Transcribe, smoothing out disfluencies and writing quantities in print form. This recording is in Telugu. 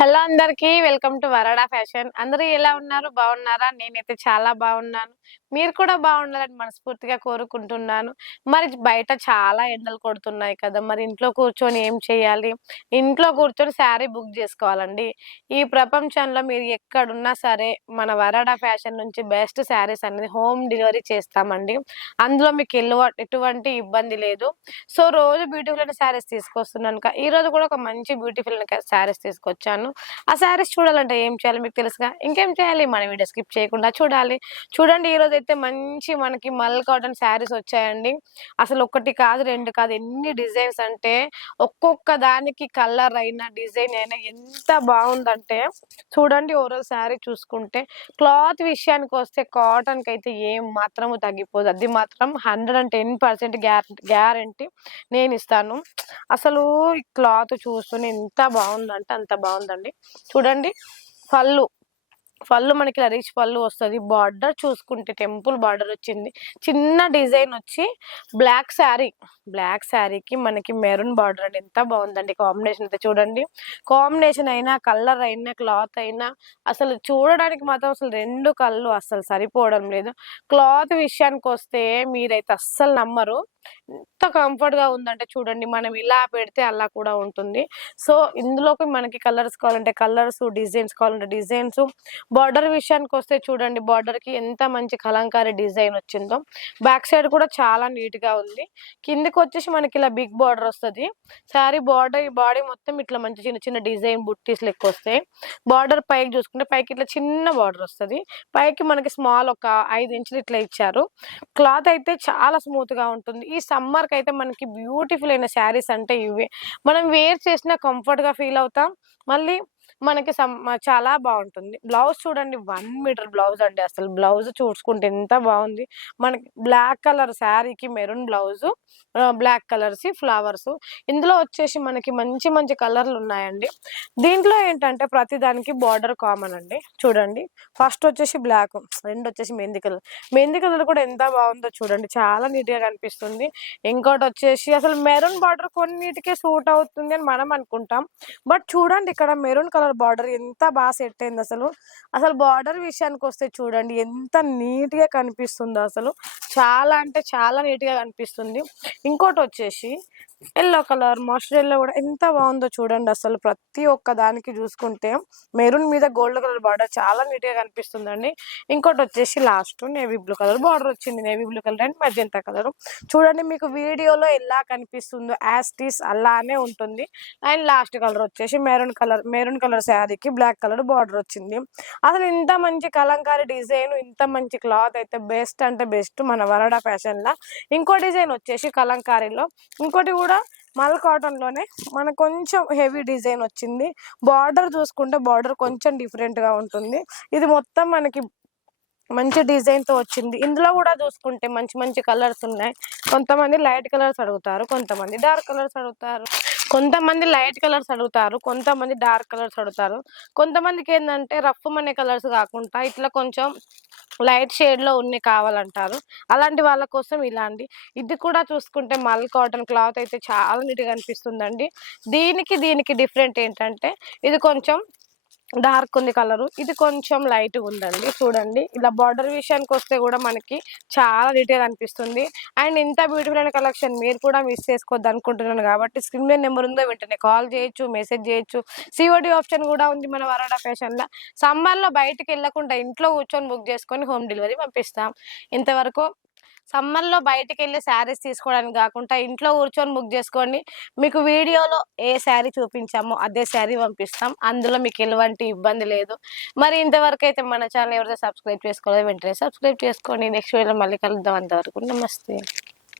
హలో అందరికి వెల్కమ్ టు వరడా ఫ్యాషన్. అందరూ ఎలా ఉన్నారు? బాగున్నారా? నేనైతే చాలా బాగున్నాను. మీరు కూడా బాగుండాలని మనస్ఫూర్తిగా కోరుకుంటున్నాను. మరి బయట చాలా ఎండలు కొడుతున్నాయి కదా! మరి ఇంట్లో కూర్చొని ఏం చేయాలి? ఇంట్లో కూర్చొని శారీ బుక్ చేసుకోవాలండి. ఈ ప్రపంచంలో మీరు ఎక్కడున్నా సరే మన వరడా ఫ్యాషన్ నుంచి బెస్ట్ శారీస్ అనేది హోమ్ డెలివరీ చేస్తామండి. అందులో మీకు ఎటువంటి ఇబ్బంది లేదు. సో రోజు బ్యూటిఫుల్ అయిన శారీస్ తీసుకొస్తున్నాను. ఈ రోజు కూడా ఒక మంచి బ్యూటిఫుల్ అయిన శారీస్ తీసుకొచ్చాను. ఆ శారీస్ చూడాలంటే ఏం చేయాలి మీకు తెలుసుగా. ఇంకేం చేయాలి, మన వీడియో స్కిప్ చేయకుండా చూడాలి. చూడండి, ఈ రోజు అయితే మంచి మనకి మల్ కాటన్ శారీస్ వచ్చాయండి. అసలు ఒకటి కాదు రెండు కాదు, ఎన్ని డిజైన్స్ అంటే ఒక్కొక్క దానికి కలర్ అయినా డిజైన్ అయినా ఎంత బాగుందంటే చూడండి. ఓవరాల్ శారీ చూసుకుంటే క్లాత్ విషయానికి వస్తే కాటన్ కి అయితే ఏం మాత్రము తగ్గిపోదు. అది మాత్రం 110% గ్యారంటీ నేను ఇస్తాను. అసలు ఈ క్లాత్ చూస్తూనే ఎంత బాగుందంటే అంత బాగుందండి. చూడండి, పళ్ళు పళ్ళు మనకి ఇలా రిచ్ పళ్ళు వస్తుంది. బార్డర్ చూసుకుంటే టెంపుల్ బార్డర్ వచ్చింది. చిన్న డిజైన్ వచ్చి బ్లాక్ శారీకి మనకి మెరూన్ బార్డర్ అండి. ఎంత బాగుందండి కాంబినేషన్ అయితే. చూడండి, కాంబినేషన్ అయినా కలర్ అయినా క్లాత్ అయినా అసలు చూడడానికి మాత్రం అసలు రెండు కళ్ళు అస్సలు సరిపోవడం లేదు. క్లాత్ విషయానికి వస్తే మీరైతే అస్సలు నమ్మరు ఎంత కంఫర్ట్ గా ఉందంటే. చూడండి, మనం ఇలా పెడితే అలా కూడా ఉంటుంది. సో ఇందులోకి మనకి కలర్స్ కావాలంటే కలర్స్, డిజైన్స్ కావాలంటే డిజైన్స్. బార్డర్ విషయానికి వస్తే చూడండి, బార్డర్ కి ఎంత మంచి కలంకారీ డిజైన్ వచ్చిందో. బ్యాక్ సైడ్ కూడా చాలా నీట్ గా ఉంది. కిందకి వచ్చేసి మనకి ఇలా బిగ్ బార్డర్ వస్తుంది. శారీ బార్డర్ బాడీ మొత్తం ఇట్లా మంచి చిన్న చిన్న డిజైన్ బుట్టీస్ లెక్క వస్తాయి. బార్డర్ పైకి చూసుకుంటే పైకి ఇట్లా చిన్న బార్డర్ వస్తుంది. పైకి మనకి స్మాల్ ఒక 5 ఇంచులు ఇట్లా ఇచ్చారు. క్లాత్ అయితే చాలా స్మూత్ గా ఉంటుంది. ఈ సమ్మర్ కి అయితే మనకి బ్యూటిఫుల్ అయిన శారీస్ అంటే ఇవే. మనం వేర్ చేసినా కంఫర్ట్ గా ఫీల్ అవుతాం. మళ్ళీ మనకి చాలా బాగుంటుంది. బ్లౌజ్ చూడండి, 1 మీటర్ బ్లౌజ్ అండి. అసలు బ్లౌజ్ చూసుకుంటే ఎంత బాగుంది. మనకి బ్లాక్ కలర్ శారీకి maroon blouse, black colours flowers. ఇందులో వచ్చేసి మనకి మంచి మంచి కలర్లు ఉన్నాయండి. దీంట్లో ఏంటంటే ప్రతి దానికి బార్డర్ కామన్ అండి. చూడండి, ఫస్ట్ వచ్చేసి బ్లాక్, రెండు వచ్చేసి మెంది కలర్. మెంది కలర్ కూడా ఎంత బాగుందో చూడండి, చాలా నీట్ గా కనిపిస్తుంది. ఇంకోటి వచ్చేసి అసలు మెరూన్ బార్డర్ కొన్నిటికే సూట్ అవుతుంది అని మనం అనుకుంటాం. బట్ చూడండి, ఇక్కడ మెరూన్ కలర్ బార్డర్ ఎంత బాగా సెట్ అయింది. అసలు అసలు బార్డర్ విషయానికి వస్తే చూడండి ఎంత నీట్ గా కనిపిస్తుందో. అసలు చాలా అంటే చాలా నీట్ గా కనిపిస్తుంది. ఇంకోటి వచ్చేసి ఎల్లో కలర్, మస్టర్డ్ ఎల్లో కూడా ఎంత బాగుందో చూడండి. అసలు ప్రతి ఒక్క దానికి చూసుకుంటే మెరూన్ మీద గోల్డ్ కలర్ బార్డర్ చాలా నీట్ గా కనిపిస్తుందండి. ఇంకోటి వచ్చేసి last navy blue colour border వచ్చింది. Navy blue colour and magenta colour. చూడండి, మీకు వీడియోలో ఎలా కనిపిస్తుందో యాస్టీస్ అలానే ఉంటుంది. అండ్ లాస్ట్ కలర్ వచ్చేసి మెరూన్ కలర్ శారీకి బ్లాక్ కలర్ బార్డర్ వచ్చింది. అసలు ఇంత మంచి కలంకారీ డిజైన్, ఇంత మంచి క్లాత్ అయితే బెస్ట్ అంటే బెస్ట్ మన వరడా ఫ్యాషన్ లా. ఇంకో డిజైన్ వచ్చేసి కలంకారీలో, ఇంకోటి కూడా మల్ కాటన్ లోనే మనకు కొంచెం హెవీ డిజైన్ వచ్చింది. బార్డర్ చూసుకుంటే బార్డర్ కొంచెం డిఫరెంట్ గా ఉంటుంది. ఇది మొత్తం మనకి మంచి డిజైన్ తో వచ్చింది. ఇందులో కూడా చూసుకుంటే మంచి మంచి కలర్స్ ఉన్నాయి. కొంతమంది లైట్ కలర్స్ అడుగుతారు, కొంతమంది డార్క్ కలర్స్ అడుగుతారు. కొంతమంది లైట్ కలర్స్ అడుగుతారు, కొంతమంది డార్క్ కలర్స్ అడుగుతారు. కొంతమందికి ఏంటంటే రఫ్ అనే కలర్స్ కాకుండా ఇట్లా కొంచెం లైట్ షేడ్ లో ఉన్నాయి కావాలంటారు. అలాంటి వాళ్ళ కోసం ఇలా అండి. ఇది కూడా చూసుకుంటే మల్ కాటన్ క్లాత్ అయితే చాలా నీట్ గా అనిపిస్తుందండి. దీనికి డిఫరెంట్ ఏంటంటే ఇది కొంచెం డార్క్ ఉంది కలరు, ఇది కొంచెం లైట్ ఉందండి. చూడండి, ఇలా బార్డర్ విషయానికి వస్తే కూడా మనకి చాలా నీట్ గా అనిపిస్తుంది. అండ్ ఇంత బ్యూటిఫుల్ అయిన కలెక్షన్ మీరు కూడా మిస్ చేసుకోవద్దు అనుకుంటున్నాను. కాబట్టి స్క్రీన్ మీద నెంబర్ ఉందో వెంటనే కాల్ చేయొచ్చు, మెసేజ్ చేయొచ్చు. సిఓడి ఆప్షన్ కూడా ఉంది మన వరాడా ఫ్యాషన్ లా. సమ్మర్ లో బయటకు వెళ్ళకుండా ఇంట్లో కూర్చొని బుక్ చేసుకొని హోమ్ డెలివరీ పంపిస్తాం. ఇంతవరకు సమ్మర్లో బయటకు వెళ్ళి శారీస్ తీసుకోవడానికి కాకుండా ఇంట్లో కూర్చొని బుక్ చేసుకోండి. మీకు వీడియోలో ఏ శారీ చూపించామో అదే శారీ పంపిస్తాం. అందులో మీకు ఎలాంటి ఇబ్బంది లేదు. మరి ఇంతవరకు అయితే మన ఛానల్ ఎవరైతే సబ్స్క్రైబ్ చేసుకోలేదో వెంటనే సబ్స్క్రైబ్ చేసుకోండి. నెక్స్ట్ వీడియోలో మళ్ళీ కలుద్దాం. అంతవరకు నమస్తే.